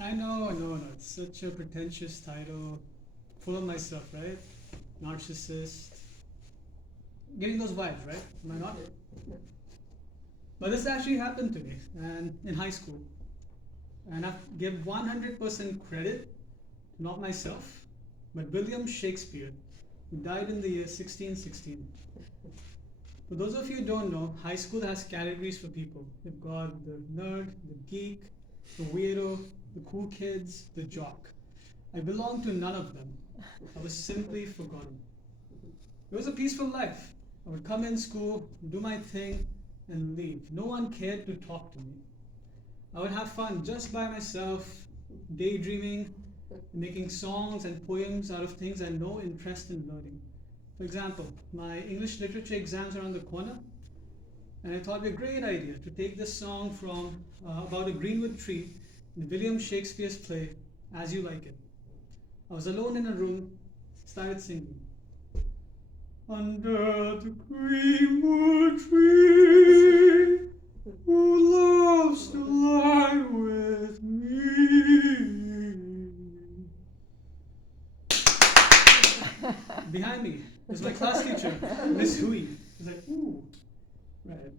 I know. It's such a pretentious title, full of myself, right? Narcissist. Getting those vibes, right? Am I not? But this actually happened to me, and in high school. And I give 100% credit to not myself, but William Shakespeare, who died in the year 1616. For those of you who don't know, high school has categories for people. You've got the nerd, the geek, the weirdo, the cool kids, the jock. I belonged to none of them. I was simply forgotten. It was a peaceful life. I would come in school, do my thing, and leave. No one cared to talk to me. I would have fun just by myself, daydreaming, making songs and poems out of things I had no interest in learning. For example, my English literature exams are around the corner, and I thought it'd be a great idea to take this song from about a greenwood tree in William Shakespeare's play, As You Like It. I was alone in a room, started singing. Under the greenwood tree, who loves to lie with me? Behind me was my class teacher, Miss Hui. She's like, ooh, right,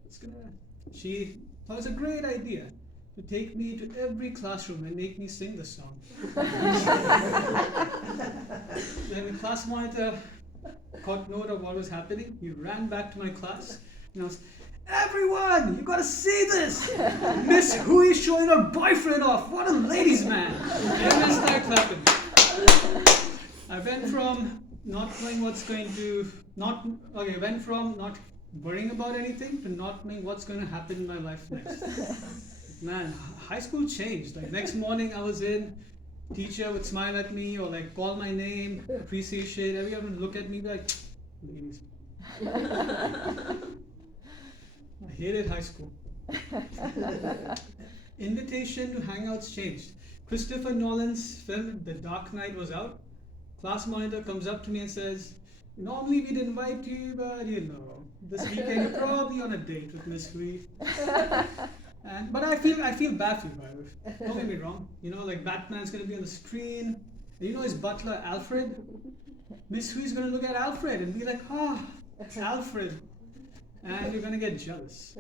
she thought it was a great idea to take me to every classroom and make me sing the song. Then the class monitor caught note of what was happening. He ran back to my class and I was, everyone, you gotta see this! Miss Hui showing her boyfriend off. What a ladies' man! And everyone started clapping. I went from not knowing what's going to went from not worrying about anything to not knowing what's going to happen in my life next. Man, high school changed. Like next morning I was in, teacher would smile at me or like call my name, appreciate, everyone would look at me like, ladies. I hated high school. Invitation to hangouts changed. Christopher Nolan's film The Dark Knight was out. Class monitor comes up to me and says, normally we'd invite you, but this weekend you're probably on a date with Miss Hui. But I feel bad for you, by the way. Don't get me wrong. Like Batman's gonna be on the screen. And his butler, Alfred. Miss Hui's gonna look at Alfred and be like, it's Alfred. And you're gonna get jealous.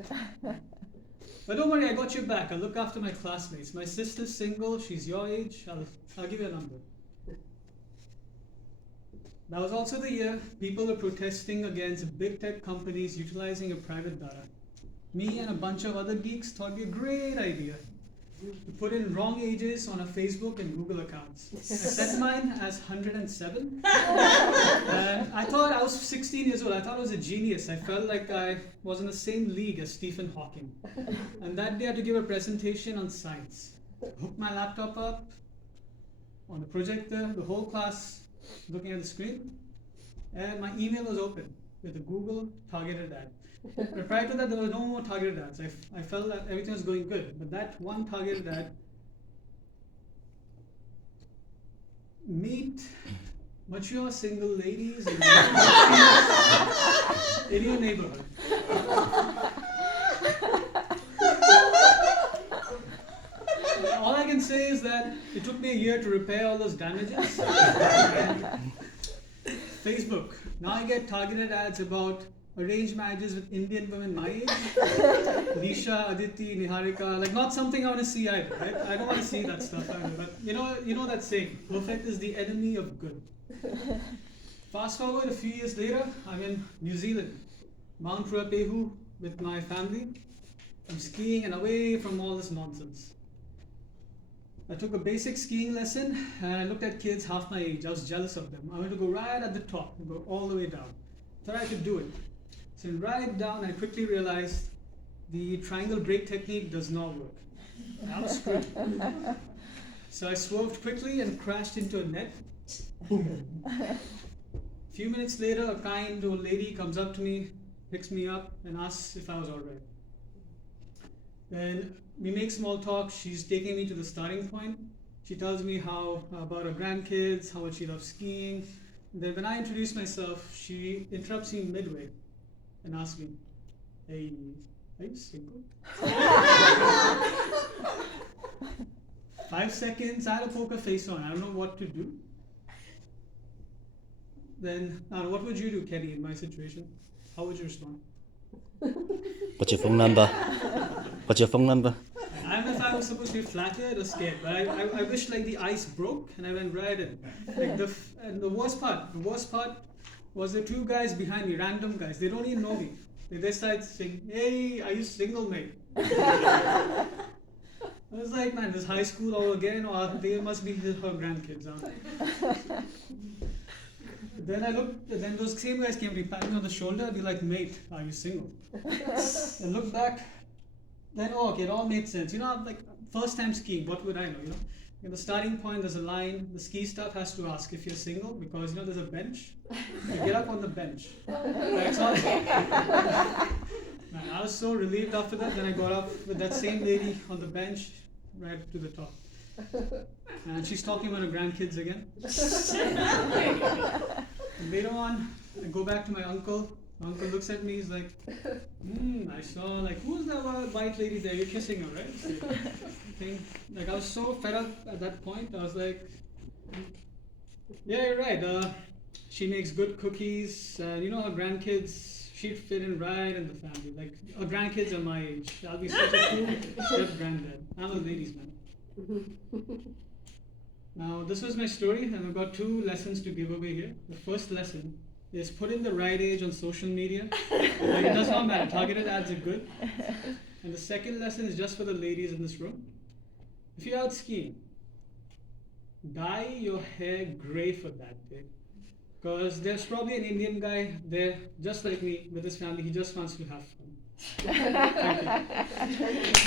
But don't worry, I got your back. I'll look after my classmates. My sister's single, she's your age. I'll give you a number. That was also the year people were protesting against big tech companies utilizing your private data. Me and a bunch of other geeks thought it'd be a great idea to put in wrong ages on our Facebook and Google accounts. I set mine as 107. And I thought I was 16 years old. I thought I was a genius. I felt like I was in the same league as Stephen Hawking. And that day I had to give a presentation on science. Hooked my laptop up on the projector, the whole class looking at the screen, and my email was open with a Google targeted ad. But prior to that, there was no more targeted ads. I felt that everything was going good, but that one targeted ad, meet mature single ladies in your neighborhood. All I can say is that it took me a year to repair all those damages. Facebook. Now I get targeted ads about arranged marriages with Indian women my age. Lisha, Aditi, Niharika. Like not something I want to see either, right? I don't want to see that stuff either. But you know that saying, perfect is the enemy of good. Fast forward a few years later, I'm in New Zealand, Mt Ruapehu with my family. I'm skiing and away from all this nonsense. I took a basic skiing lesson and I looked at kids half my age. I was jealous of them. I wanted to go right at the top and go all the way down. Thought I could do it. So right down, I quickly realized the triangle brake technique does not work. I was screwed. So I swerved quickly and crashed into a net. Boom. A few minutes later, a kind old lady comes up to me, picks me up, and asks if I was alright. Then we make small talk. She's taking me to the starting point. She tells me about her grandkids, how much she loves skiing. And then when I introduce myself, she interrupts me midway and asks me, hey, are you single? 5 seconds, I had a poker face on. I don't know what to do. Then, what would you do, Kelly, in my situation? How would you respond? What's your phone number? What's your phone number? I don't know if I was supposed to be flattered or scared, but I wish like the ice broke and I went right in. Like the worst part was the two guys behind me, random guys. They don't even know me. They started saying, "Hey, are you single, mate?" I was like, man, this high school all again, or they must be her grandkids, aren't they? Then I looked, then those same guys came to me, patting me on the shoulder, I'd be like, "Mate, are you single?" And look back, then okay, it all made sense. You know, like first time skiing, what would I know? You know, in the starting point, there's a line. The ski staff has to ask if you're single because you know there's a bench. You get up on the bench. Right, so man, I was so relieved after that. Then I got up with that same lady on the bench, right to the top. And she's talking about her grandkids again. And later on, I go back to my uncle. My uncle looks at me, he's like, I saw, like, who's that white lady there? You're kissing her, right? Like, I was so fed up at that point. I was like, yeah, you're right. She makes good cookies. You know, her grandkids, she'd fit in right in the family. Like, her grandkids are my age. I'll be such a cool step-granddad. I'm a ladies' man. Now, this was my story, and I've got 2 lessons to give away here. The first lesson is put in the right age on social media. Like, it does not matter. Targeted ads are good. And the second lesson is just for the ladies in this room. If you're out skiing, dye your hair gray for that day. Because there's probably an Indian guy there, just like me, with his family. He just wants to have fun. Thank you.